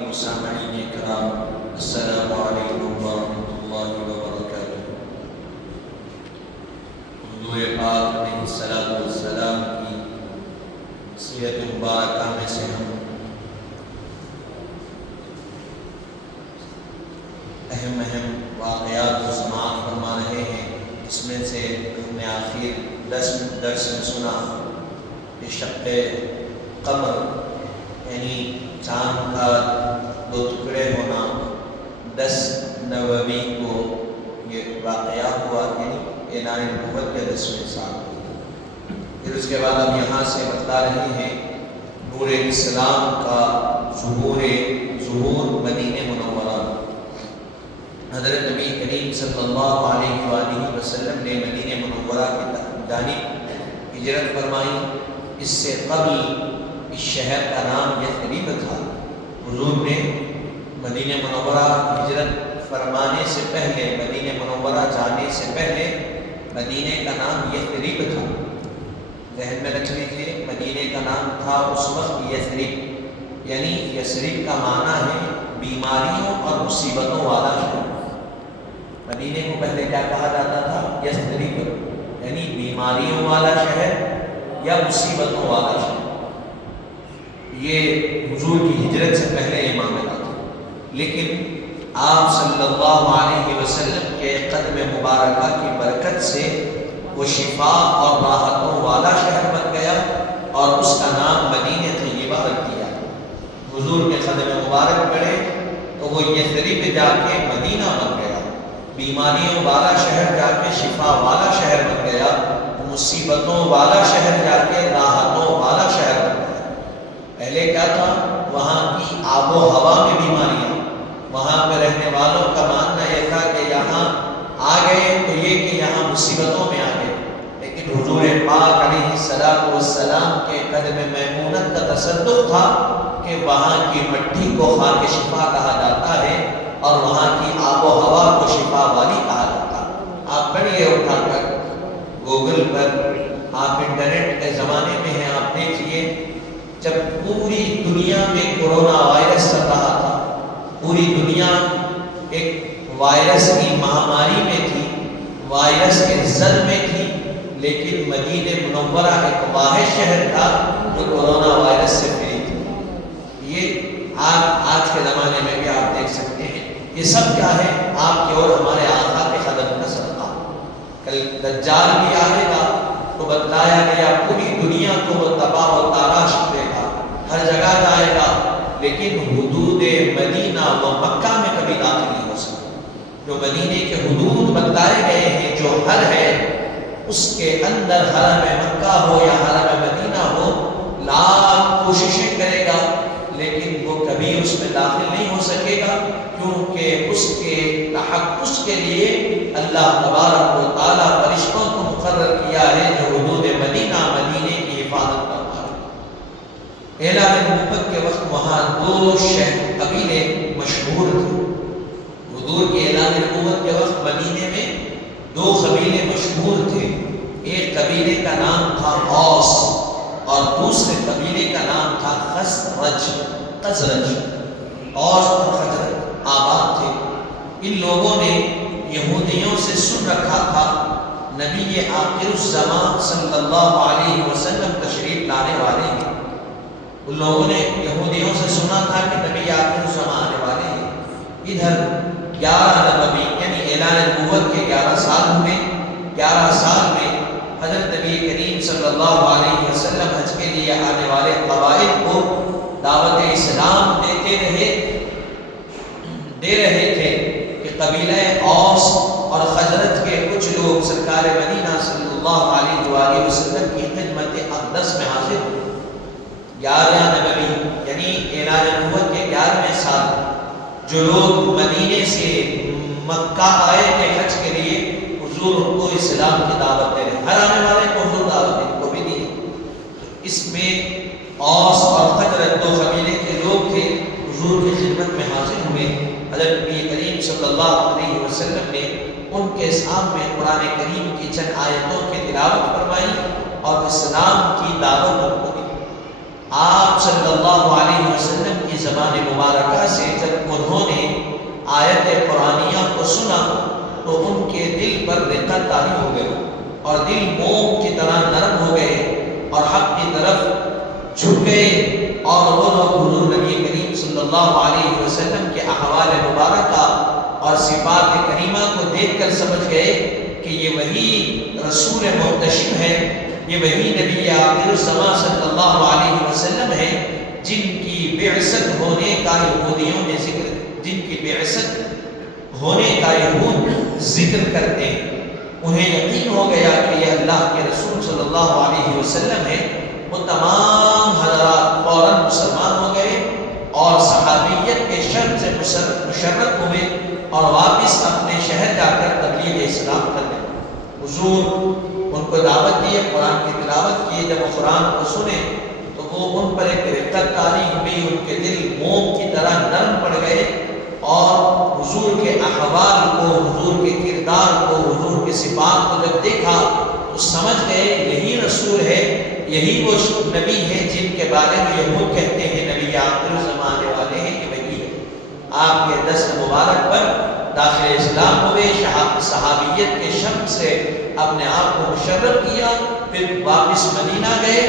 سامعین کرام، السلام علیکم ورحمۃ اللہ وبرکاتہ۔ حضور پاک علیہ الصلوۃ والسلام کی سیرت مبارکہ میں سے ہم اہم واقعات کو سماعت فرما رہے ہیں۔ اس میں سے ہم نے آخر درس میں سنا کہ شق قمر یعنی چاند کا دو ٹکڑے ہونا 10 نووی کو یہ واقعہ ہوا، یعنی اعلان نبوت کے 10ویں سال۔ پھر اس کے بعد ہم یہاں سے بتلا رہے ہیں نور اسلام کا ظہور مدینہ منورہ۔ حضرت نبی کریم صلی اللہ علیہ وآلہ وسلم نے مدینہ منورہ کی جانب ہجرت فرمائی۔ اس سے قبل اس شہر کا نام یثرب تھا۔ حضور نے مدینہ منورہ ہجرت فرمانے سے پہلے، مدینہ منورہ جانے سے پہلے مدینہ کا نام یثرب تھا۔ ذہن میں رکھ لیجیے، مدینہ کا نام تھا اس وقت یثرب، یعنی یثرب کا معنی ہے بیماریوں اور مصیبتوں والا شہر۔ مدینہ کو پہلے کیا کہا جاتا تھا؟ یثرب، یعنی بیماریوں والا شہر یا مصیبتوں والا شہر۔ یہ حضور کی ہجرت سے پہلے یہ معاملہ تھا، لیکن آپ صلی اللہ علیہ وسلم کے قدم مبارکہ کی برکت سے وہ شفا اور راحتوں والا شہر بن گیا اور اس کا نام مدینہ طیبہ رکھ دیا۔ حضور کے قدم مبارک پڑے تو وہ یثرب جا کے مدینہ بن گیا، بیماریوں والا شہر جا کے شفا والا شہر بن گیا، مصیبتوں والا شہر جا کے راحتوں والا شہر بن گیا۔ پہلے کیا تھا؟ وہاں کی آب و ہوا میں بیماریاں، وہاں پہ رہنے والوں کا ماننا یہ تھا کہ یہاں آ گئے تو یہ کہ یہاں مصیبتوں میں آ گئے، لیکن حضور پاک علیہ الصلوۃ والسلام کے قدم میمونت کا تصدق تھا کہ وہاں کی مٹی کو خاک شفا کہا جاتا ہے اور وہاں کی آب و ہوا کو شفا والی کہا جاتا ہے۔ آپ پڑھیے اٹھا کر گوگل پر، آپ انٹرنیٹ کے زمانے میں ہیں، آپ دیکھیے جب پوری دنیا میں کورونا وائرس چل رہا تھا، پوری دنیا ایک وائرس کی مہاماری میں تھی، وائرس کے زد میں تھی، لیکن مدینہ منورہ ایک واحد شہر تھا جو کورونا وائرس سے فری تھی۔ یہ آج کے زمانے میں بھی آپ دیکھ سکتے ہیں۔ یہ سب کیا ہے؟ آپ کے اور ہمارے آقا کے قدم کا صدقہ۔ کل دجال بھی آئے گا تو بتلایا گیا پوری دنیا کو وہ تباہ و تاراش کرے گا، ہر جگہ جائے گا، لیکن حدود مدینہ و مکہ میں کبھی داخل نہیں ہو سکتا۔ جو مدینے کے حدود بتلائے گئے ہیں، جو حد ہے اس کے اندر حرم مکہ ہو یا حرم مدینہ ہو، لاکھ کوششیں کرے گا لیکن وہ کبھی اس میں داخل نہیں ہو سکے گا، کیونکہ اس کے تحفظ کے لیے اللہ تبارک و تعالیٰ فرشتوں کو مقرر کیا ہے جو حدود مدینہ کی حفاظت کرتا ہے۔ اعلان نبوت کے وقت وہاں 2 قبیلے مشہور تھے۔ حضور کے اعلان نبوت کے وقت مدینے میں 2 قبیلے مشہور تھے۔ ایک قبیلے کا نام تھا اوس اور دوسرے قبیلے کا نام تھا خزرج۔ اوس اور خزرج آباد تھے۔ ان لوگوں نے یہودیوں سے سن رکھا تھا نبی آخر الزمان صلی اللہ علیہ وسلم تشریف لانے والے ہیں۔ ان لوگوں نے یہودیوں سے سنا تھا کہ نبی آخر الزمان آنے والے ہیں۔ ادھر 11 نبوی یعنی اعلان نبوت کے 11 سال ہوئے۔ 11 سال میں حضرت نبی کریم صلی اللہ علیہ وسلم حج کے لیے آنے والے قبائل کو دعوت اسلام دے رہے تھے کہ قبیلہ اوس اور خزرج کے کچھ لوگ سرکار مدینہ صلی اللہ علیہ وآلہ وسلم کی خدمت اقدس میں حاضر ہوئے۔ 11 نبوی یعنی اعلان نبوت کے 11ویں سال جو لوگ مدینے سے مکہ آئے تھے حج کے لیے، حضور ان کو اسلام کی دعوت دے رہے، ہر آنے والے کو حضور دعوت دے کو بھی دی۔ اس میں اوس اور خزرج 2 قبیلے کے لوگ تھے، حضور کی خدمت میں حاضر ہوئے۔ حضرت نبی کریم صلی اللہ علیہ وسلم نے ان کے سامنے قرآن کریم کی چند آیتوں کی تلاوت فرمائی اور اسلام کی دعوت ان کو دی۔ آپ صلی اللہ علیہ وسلم کی زبان مبارکہ سے جب انہوں نے آیت قرآنیہ کو سنا تو ان کے دل پر رقت طاری ہو گئی اور دل موم کی طرح نرم ہو گئے اور حق کی طرف جھک گئے، اور وہ لوگ حضور نبی کریم صلی اللہ علیہ وسلم کے احوال مبارکہ اور صفات کریمہ کو دیکھ کر سمجھ گئے کہ یہ وہی رسول محتشم ہے، یہ وہی نبی آخر الزمان صلی اللہ علیہ وسلم ہے جن کی بعثت ہونے کا یہودیوں نے یہود ذکر کرتے ہیں۔ انہیں یقین ہو گیا کہ یہ اللہ کے رسول صلی اللہ علیہ وسلم ہے۔ وہ تمام حضرات فوراً مسلمان ہو گئے اور صحابیت کے شرط سے مشرف ہوئے اور واپس اپنے شہر جا کر تبلیغ اسلام کرنے۔ حضور ان کو دعوت دیے، قرآن کی تلاوت کیے، جب وہ قرآن کو سنے تو وہ ان پر ایک رقت طاری ہوئی، ان کے دل موم کی طرح نرم پڑ گئے اور حضور کے احوال کو، حضور کے کردار کو، حضور کے صفات کو جب دیکھا تو سمجھ گئے یہی رسول ہے، یہی وہ نبی ہے جن کے بارے میں یہود کہتے ہیں نبی آخر زمانے والے ہیں، کہ وہی ہے۔ آپ کے دست مبارک پر داخل اسلام ہوئے، صحابیت کے شرم سے اپنے آپ کو مشرف کیا، پھر واپس مدینہ گئے،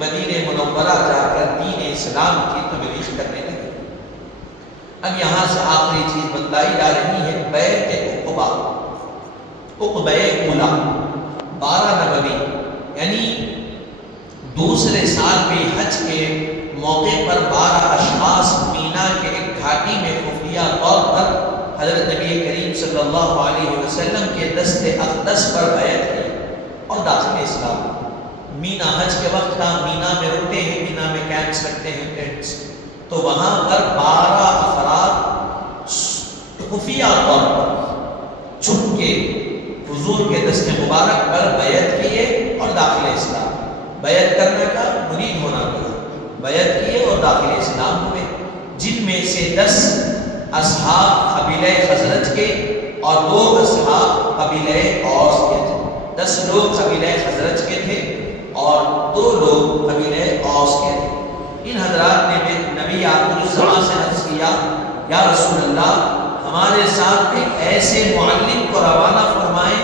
مدینہ منورہ جا کر دین اسلام کی تبلیغ کرنے لگے۔ اب یہاں سے آخری چیز بتلائی جا رہی ہے بیعت عقبہ، عقبہ اولا 12 نبوی، یعنی دوسرے سال بھی حج کے موقع پر 12 اشخاص مینا کے ایک گھاٹی میں خفیہ طور پر حضرت نبی کریم صلی اللہ علیہ وسلم کے دست اقدس پر بیعت کی اور داخل اسلام۔ مینا حج کے وقت کا مینا میں رکتے ہیں، مینا میں کیمپس رکھتے ہیں، ٹینٹس، تو وہاں پر 12 افراد خفیہ طور پر چھپ کے حضور کے دست مبارک پر بیعت کیے اور داخل اسلام۔ بیعت کرنے کا مرید ہونا پڑا، بیعت کیے اور داخل اسلام ہوئے، جن میں سے 10 اصحاب قبیلہ خزرج کے اور 2 اصحاب قبیلہ اوس کے تھے۔ 10 لوگ قبیلہ خزرج کے تھے اور 2 لوگ قبیلہ اوس کے تھے۔ ان حضرات نے نبی آخر الزمان سے عرض کیا، یا رسول اللہ ہمارے ساتھ ایک ایسے معلم کو روانہ فرمائیں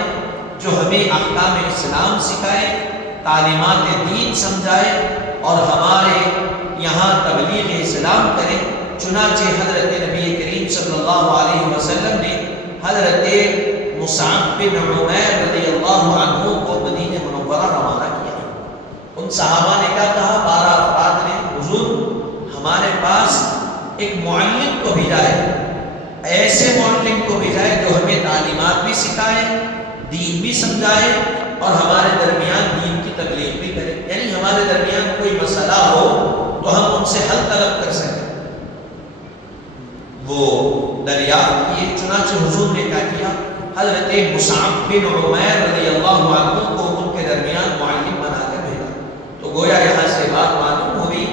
جو ہمیں احکام اسلام سکھائے، تعلیمات دین سمجھائے اور ہمارے یہاں تبلیغ اسلام کرے۔ چنانچہ حضرت نبی کریم صلی اللہ علیہ وسلم نے حضرت مصعب بن عمیر رضی اللہ عنہ کو مدینہ منورہ روانہ کیا۔ ان صحابہ نے کیا کہا؟ 12 افراد نے، حضور ہمارے پاس ایک معلم کو بھیجا ہے، ایسے معلم کو بھیجا ہے جو ہمیں تعلیمات بھی سکھائے، دین بھی سمجھائے اور ہمارے درمیان دین کی تبلیغ بھی کرے، یعنی ہمارے درمیان کوئی مسئلہ ہو تو ہم ان سے حل طلب کر سکیں۔ وہ دریافت کیے، چنانچہ حضور نے کیا کیا؟ حضرت مصعب بن عمیر رضی اللہ عنہ کو ان کے درمیان معلم بنا کر بھیجا۔ تو گویا یہاں سے بات معلوم ہوئی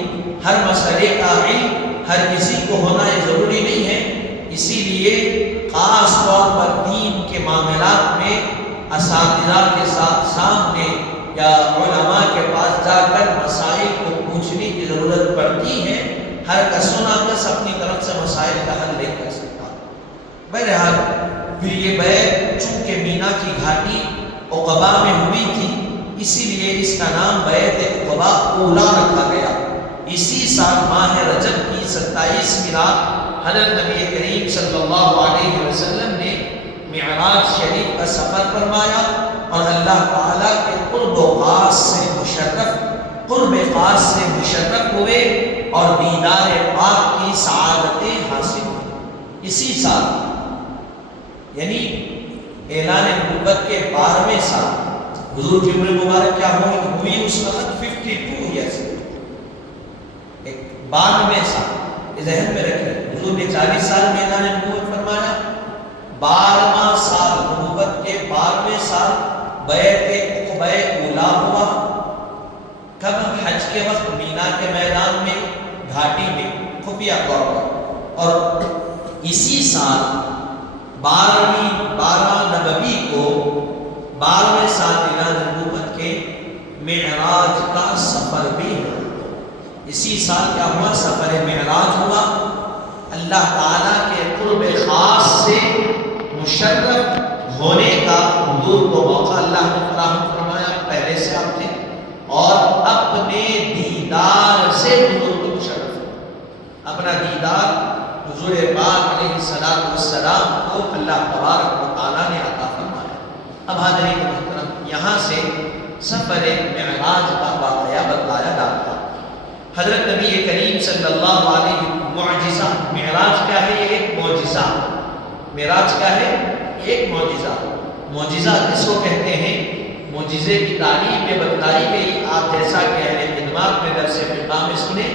ہر مسئلے کا علم ہر کسی کو ہونا یہ ضروری نہیں ہے، اسی لیے خاص طور پر دین کے معاملات میں اساتذہ کے ساتھ سامنے یا علماء کے پاس جا کر مسائل کو پوچھنے کی ضرورت پڑتی ہے۔ ہر کس و ناقص اپنی طرف سے مسائل کا حل نہیں کر سکتا۔ بہرحال پھر یہ بیعت چونکہ مینا کی گھاٹی عقبہ میں ہوئی تھی، اسی لیے اس کا نام بیعت عقبہ اولا رکھا گیا۔ اسی سال ماہ رجب کی 27 رات حضرت نبی کریم صلی اللہ علیہ وسلم نے معراج شریف کا سفر فرمایا اور اللہ تعالیٰ کے قرب خاص سے مشرف ہوئے اور دیدار پاک کی سعادتیں حاصل ہوئی۔ اسی سال یعنی اعلان نبوت کے 12ویں سال حضور کی عمر مبارک کیا ہوئی اس وقت 52 ایئرس، 92 سال ذہن میں رکھیں۔ حضور نے 40 سال میں اعلان نبوت فرمایا، 12واں سال نبوت کے 12ویں سال بیعت عقبہ اولا ہوا۔ کب؟ حج کے وقت مینا کے میدان میں گھاٹی میں خفیہ طور پر، اور اسی سال 12 نبوی کو 12ویں سال اعلان نبوت کے معراج کا سفر بھی ہوا۔ اسی سال کیا ہوا؟ سفر معراج ہوا. اللہ تعالیٰ کے قرب خاص سے مشرف ہونے کا حضور کو موقع اللہ نے فراہم فرمایا. پہلے سے آپ تھے اور اپنے دیدار سے حضور کو مشرف، اپنا دیدار حضور پاک علیہ السلام کو اللہ تبارک و تعالیٰ نے عطا فرمایا. اب حاضرین محترم، یہاں سے سفر معراج کا واقعہ بتلایا جاتا ہے. حضرت نبی کریم صلی اللہ علیہ وسلم، معجزہ معراج کیا ہے؟ یہ ایک معجزہ. معراج کیا ہے؟ ایک معجزہ. معجزہ کس کو کہتے ہیں؟ معجزے کی تعریف میں بتلائی گئی. آپ جیسا کہ اہل خدمات میں درس فقہ میں سنیں،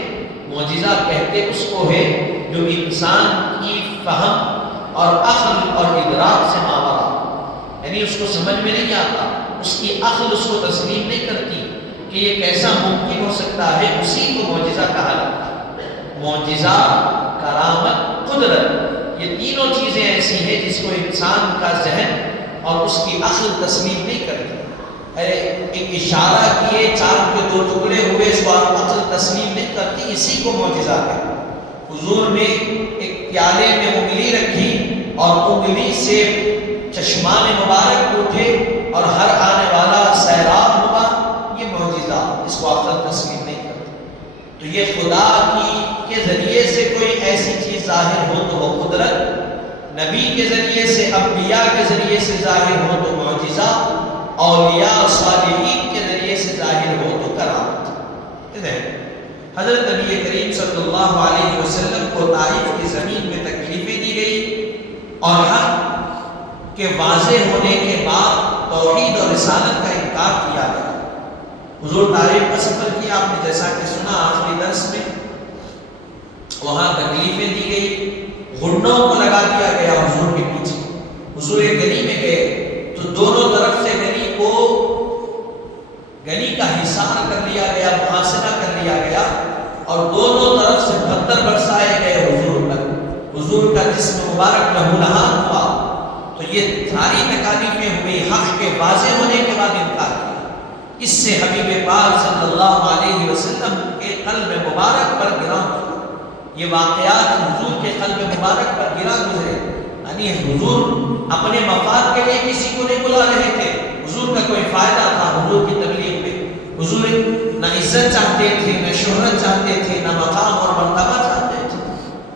معجزہ کہتے اس کو ہے جو انسان کی فہم اور عقل اور ادراک سے ماورا، یعنی اس کو سمجھ میں نہیں آتا، اس کی عقل اس کو تسلیم نہیں کرتی کہ یہ کیسا ممکن ہو سکتا ہے، اسی کو معجزہ کہا جاتا ہے. معجزہ، کرامت، قدرت، یہ تینوں چیزیں ایسی ہیں جس کو انسان کا ذہن اور اس کی عقل تسلیم نہیں کرتی. ایک اشارہ کیے، چاند کے 2 ٹکڑے ہوئے، اس کو عقل تسلیم نہیں کرتی، اسی کو معجزہ کہتے. حضور نے ایک پیالے میں انگلی رکھی اور انگلی سے چشمان مبارک اٹھے اور ہر آنے والا سیراب ہوا، یہ معجزہ، اس کو عقل تسلیم نہیں کرتی. تو یہ خدا کے ذریعے سے کوئی ایسی چیز ظاہر ہو تو وہ قدرت، نبی کے ذریعے سے، انبیاء کے ذریعے سے ظاہر ہو تو معجزہ، اولیاء اور صالحین کے ذریعے سے ظاہر ہو تو کرامت. حضرت نبی کریم صلی اللہ علیہ وسلم کو طائف کی زمین میں تکلیفیں دی گئی اور حق کے واضح ہونے کے بعد توحید اور رسالت کا انکار کیا گیا. حضور طائف کا سفر کیا، آپ نے جیسا کہ سنا آخری درس میں، وہاں تکلیفیں دی گئی، گھٹنوں کو لگا دیا گیا حضور کے پیچھے. حضور ایک گلی میں گئے تو دونوں طرف سے گلی کا حصار کر لیا گیا، محاصرہ کر لیا گیا اور دونوں طرف سے پتھر برسائے گئے حضور پر. حضور کا جسم مبارک لہولہان ہوا. تو یہ ساری تکالیفیں ہوئی، حق کے واضح ہونے کے بعد انکار کیا. اس سے حبیب پاک صلی اللہ علیہ وسلم کے قلب مبارک پر گراں گزرا. یہ واقعات حضور کے قلب مبارک پر گراں گزرے. یعنی حضور اپنے مفاد کے لیے کسی کو نہیں بلا رہے تھے، حضور کا کوئی فائدہ تھا حضور کی تبلیغ میں. حضور نہ عزت چاہتے تھے، نہ شہرت چاہتے تھے، نہ مقام اور مرتبہ چاہتے تھے.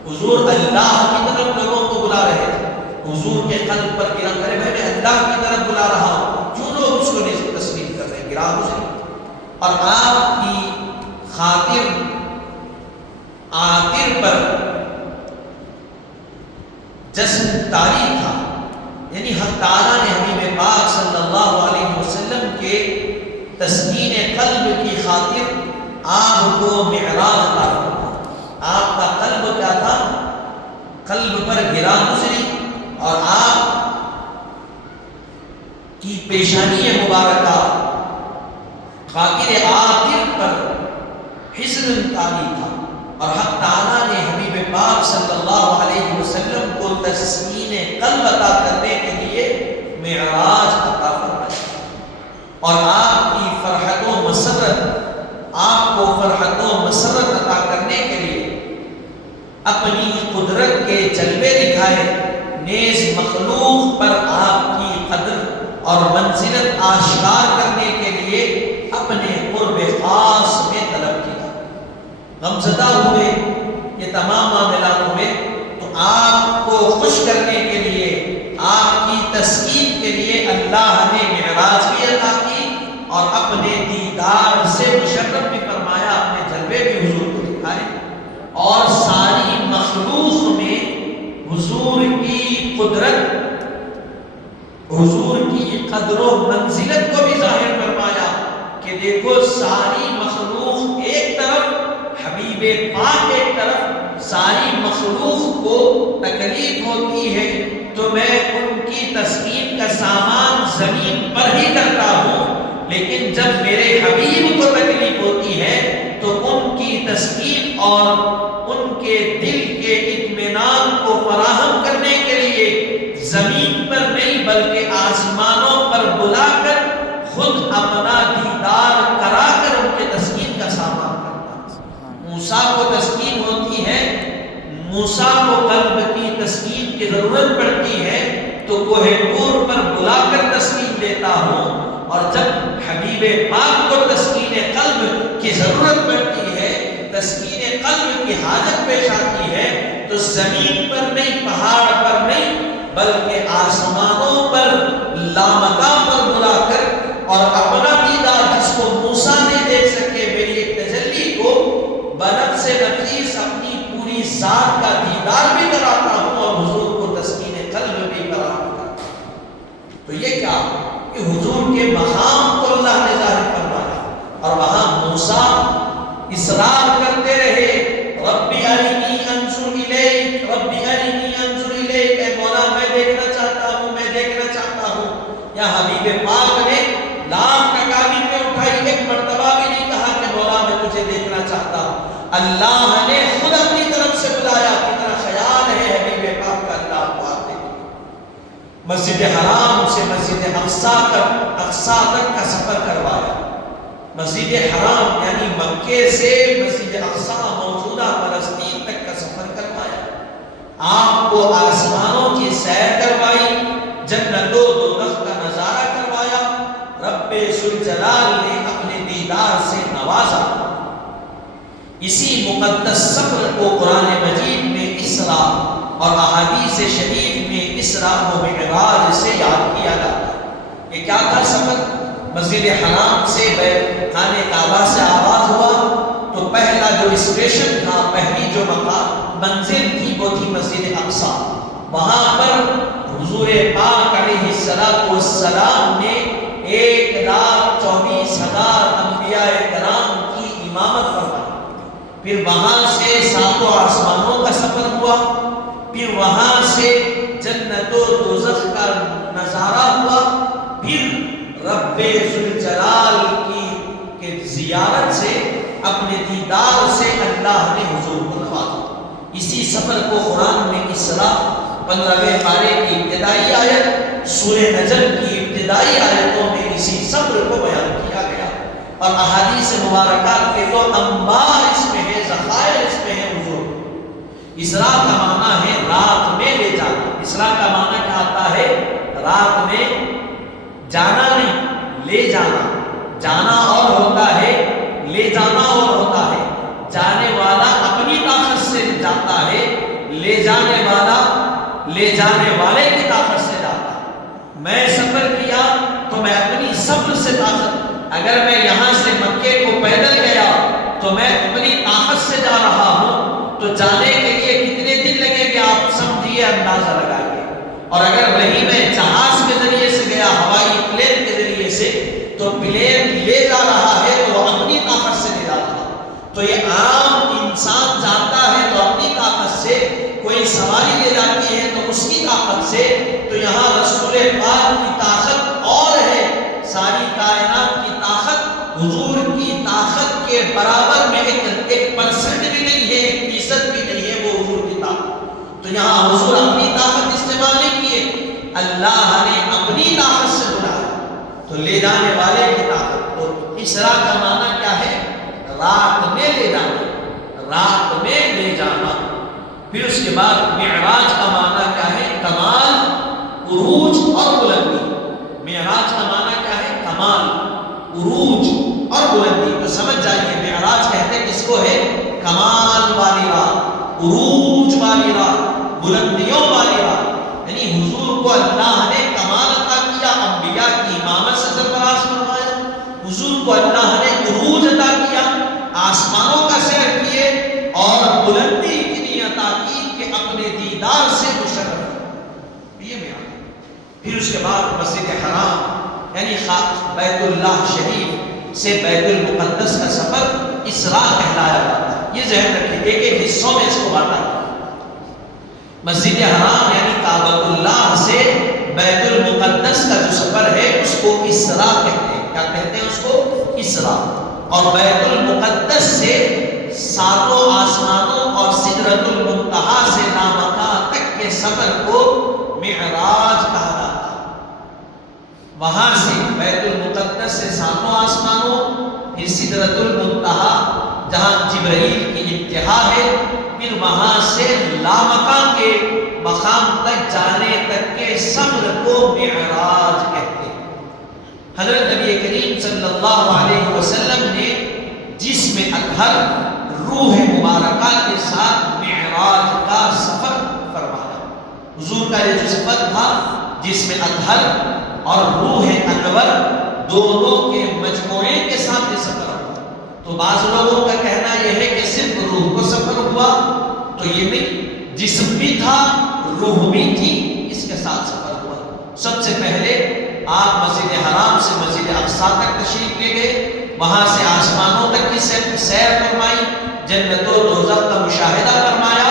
حضور اللہ کی طرف لوگوں کو بلا رہے تھے. حضور کے قلب پر گرا کرے، میں اللہ کی طرف بلا رہا ہوں، کیوں لوگ اس کو نہیں تسلیم کر رہے؟ گرا گزری. اور آپ کی خاطر آخر پر جشن طاری تھا. یعنی حق تعالیٰ نے حبیب پاک صلی اللہ علیہ وسلم کے تسکین قلب کی خاطر آپ کو معراج عطا فرمایا. آپ کا قلب کیا تھا؟ قلب پر گرا گزری اور آپ کی پیشانی مبارکہ خاطر آخر پر حسن طاری تھا. اور حق تعالیٰ نے حبیب پاک صلی اللہ علیہ وسلم کو تسکین قلب عطا کرنے کے لیے معراج عطا فرمایا. اور آپ کی فرحت و مسرت، آپ کو فرحت و مسرت عطا کرنے کے لیے اپنی قدرت کے جلوے دکھائے، نیز مخلوق پر آپ کی قدر اور منزلت آشکار کرنے کے لیے اپنے قرب خاص میں طلب کیا. غمزدہ ہوئے، یہ تمام معاملات ہوئے تو آپ کو خوش کرنے کے لیے، آپ کی تسکین کے لیے اللہ نے معراج بھی عطا کی اور اپنے دیدار سے مشرف بھی فرمایا، اپنے جلوے بھی حضور کو دکھائے اور ساری مخلوق میں حضور کی قدرت، حضور کی قدر و منزلت کو بھی ظاہر فرمایا کہ دیکھو ساری مخلوق ایک طرف، حبیب پاک ایک طرف. ساری مخلوق کو تکلیف ہوتی ہے تو میں ان کی تسکین کا سامان زمین پر ہی کرتا ہوں، لیکن جب میرے حبیب کو تکلیف ہوتی ہے تو ان کی تسکین اور ان کے دل کے اطمینان کو فراہم کرنے کے لیے زمین پر نہیں بلکہ آسمانوں پر بلا کر خود اپنا دیدار کرا کر ان کے تسکین کا سامان کرتا. موسیٰ کو تسکین ہوتی ہے، موسیٰ کو قلب کی تسکین کی ضرورت پڑتی ہے تو کوہ طور پر بلا کر تسکین دیتا ہوں، اور جب حبیب پاک کو تسکین قلب کی ضرورت پڑتی ہے، تسکین قلب کی حاجت پیش آتی ہے، تو زمین پر نہیں، پہاڑ پر نہیں، بلکہ آسمانوں پر لامکان پر بلا کر، اور اپنا دیدار جس کو موسیٰ نہیں دیکھ سکے میری ایک تجلی کو، بنفس نفیس اپنی پوری ذات کا دیدار بھی کراتا ہوں اور حضور کو تسکین قلب بھی کراتا ہوں۔ تو یہ کیا کہ حضور کے مقام کو اللہ نے ظاہر فرمایا، اور وہاں موسیٰ اصرار کرتے رہے، ربی ارنی انظر الیک، ربی ارنی انظر الیک، اے مولا میں دیکھنا چاہتا ہوں، میں دیکھنا چاہتا ہوں۔ یا حبیب پاک نے لاکھ ٹکالی پہ اٹھائی، ایک مرتبہ بھی نہیں کہا کہ مولا میں تجھے دیکھنا چاہتا ہوں، اللہ نے خود اپنی طرف سے بلایا۔ کتنا خیال ہے حبیب پاک کا اللہ پاک نے مسجد حرام سے مسجد اقصیٰ تک کا سفر کروایا۔ مسجد حرام یعنی مکے سے مسجد اقصیٰ موجودہ فلسطین تک کا سفر کروایا، آپ کو آسمانوں کی سیر کروائی، جنت و دوزخ کا نظارہ کروایا، رب ذوالجلال نے اپنے دیدار سے نوازا۔ اسی مقدس سفر کو قرآن مجید میں اسراء اور احادیث شریف میں اسراء و معراج سے یاد کیا جاتا ہے۔ یہ کیا تھا سفر؟ مسجد حرام سے خانہ کعبہ سے آغاز ہوا تو پہلا جو اسٹیشن تھا، پہلی جو مقام منزل تھی وہ تھی مسجد اقصیٰ۔ وہاں پر حضور پاک علیہ السلام نے 1,24,000 انبیاء کرام کی امامت فرمائی۔ پھر وہاں سے 7 آسمانوں کا سفر ہوا، پھر وہاں سے جنت و دوزخ کا نظارہ ہوا، پھر رب ذوالجلال کی زیارت سے، اپنے دیدار سے اللہ نے حضور کو نوازا۔ اسی سفر کو قرآن میں اسراء 15ویں پارے کی ابتدائی آیت، سورہ نجم کی ابتدائی آیتوں میں اسی سفر کو بیان کیا گیا، اور احادیث مبارکات کے تو انبار اس میں ہے، ذخائر اس میں ہے حضور۔ اسراء کا معنی ہے رات میں لے جانا۔ اسراء کا معنی کیا آتا ہے؟ رات میں جانا نہیں، لے جانا۔ جانا اور ہوتا ہے، لے جانا اور ہوتا ہے۔ جانے والا اپنی طاقت سے جاتا ہے، لے جانے والا لے جانے والے کی طاقت سے جاتا ہے۔ میں سفر کیا تو میں اپنی سفر سے طاقت، اگر میں یہاں سے مکے کو پیدل گیا تو میں اپنی طاقت سے جا رہا ہوں، تو جانے کے لیے کتنے دن لگیں گے آپ سمجھیے، اندازہ لگائیے۔ اور اگر وہی میں جہاز کے ذریعے سے گیا، ہوائی پلین کے ذریعے سے، تو پلین لے جا رہا ہے تو وہ اپنی طاقت سے لے جا رہا ہے۔ تو یہ عام انسان جاتا ہے تو اپنی طاقت سے، کوئی سواری لے جاتی ہے تو اس کی طاقت سے، تو یہاں رسول پاک کی طاقت اور ہے، ساری کائنات کی طاقت حضور کی طاقت کے برابر میں 1% بھی نہیں ہے، 1% بھی نہیں ہے وہ حضور کی طاقت۔ تو یہاں حضور اپنی طاقت استعمال نہیں کیے، اللہ نے اپنی طاقت سے بلایا، تو لے جانے والے کی طاقت۔ تو اسراء کا معنی کیا ہے؟ رات میں لے جانا، رات میں لے جانا۔ پھر اس کے بعد معراج کا معنی کیا ہے؟ کمال، عروج اور بلندی۔ معراج کا معنی کیا ہے؟ کمال، عروج اور بلندی۔ تو سمجھ جائیے معراج کہتے ہیں کس کو ہے؟ کمال والی رات، عروج والی رات، بلندیوں والی رات۔ یعنی حضور کو اللہ نے کمال عطا کیا، انبیاء کی امامت سے سرفراز فرمایا، حضور کو اللہ نے عروج عطا کیا، آسمانوں کا سیر کیے، اور بلندی اتنی عطا کی کہ اپنے دیدار سے مشرف۔ یہ معراج۔ پھر اس کے بعد مسجد حرام یعنی بیت اللہ شریف سے بیت المقدس کا سفر اسراء کہلایا جاتا ہے۔ یہ ذہن رکھیں، ایک ایک حصوں میں اس کو بانٹا ہے۔ مسجد حرام یعنی کعبۃ اللہ سے بیت المقدس کا جو سفر ہے اس کو اسراء کہتے ہیں۔ کیا کہتے ہیں اس کو؟ اسراء۔ اور بیت المقدس سے 7 آسمانوں اور سدرۃ المنتہا سے لامکان تک کے سفر کو معراج کہا جاتا ہے۔ وہاں سے بیت المقدس سے 7 آسمانوں، پھر سدرۃ المنتہا جہاں جبرائیل کی انتہا ہے، پھر وہاں سے لامکان کے مقام تک جانے تک کے سفر کو معراج کہتے ہیں۔ حضرت نبی کریم صلی اللہ علیہ وسلم نے جسم اطہر روح مبارکہ کے ساتھ معراج کا سفر فرمایا۔ حضور کا یہ جو سفر تھا جسم اطہر اور روح انور دونوں کے مجموعے کے ساتھ یہ سفر ہوا۔ تو بعض لوگوں کا کہنا یہ ہے کہ صرف روح کو سفر ہوا، تو یہ نہیں، جسم بھی تھا روح بھی تھی، اس کے ساتھ سفر ہوا۔ سب سے پہلے آپ مسجد حرام سے مسجد اقصی تک تشریف لے گئے، وہاں سے آسمانوں تک کی سیر فرمائی، جنت و دوزخ کا مشاہدہ فرمایا،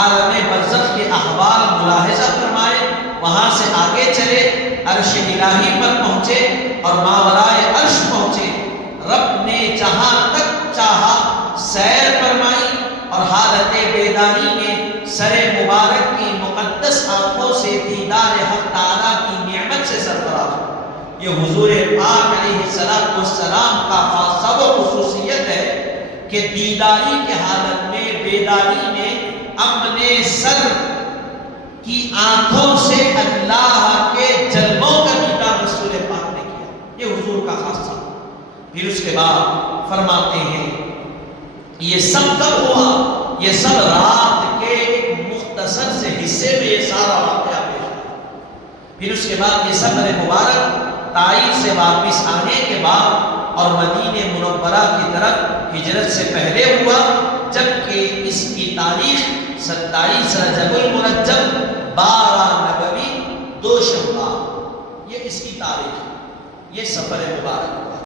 عالم برزخ کے احوال ملاحظہ فرمائے، وہاں سے آگے چلے، عرش الہی پر پہنچے اور ماورائے عرش پہنچے۔ رب نے جہاں تک چاہا سیر فرمائی اور حالت بیداری میں سر مبارک کی مقدس آنکھوں سے دیدار حق تعالیٰ کی نعمت سے سرفراز۔ یہ حضور پاک علیہ السلام کا خاصہ و خصوصیت ہے کہ دیداری کے حالت میں، بیداری میں اپنے سر کی آنکھوں سے اللہ کے جلووں کا دیدار رسول پاک نے کیا۔ یہ حضور کا خاصہ۔ پھر اس کے بعد فرماتے ہیں یہ سب کب ہوا؟ یہ سب رات کے ایک مختصر سے حصے میں یہ سارا واقعہ پیش ہوا۔ پھر اس کے بعد یہ سفر مبارک طائف سے واپس آنے کے بعد اور مدینہ منورہ کی طرف ہجرت سے پہلے ہوا، جبکہ اس کی تاریخ 27 رجب المرجب 12 نبوی 2 شوال، یہ اس کی تاریخ، یہ سفر مبارک ہوا۔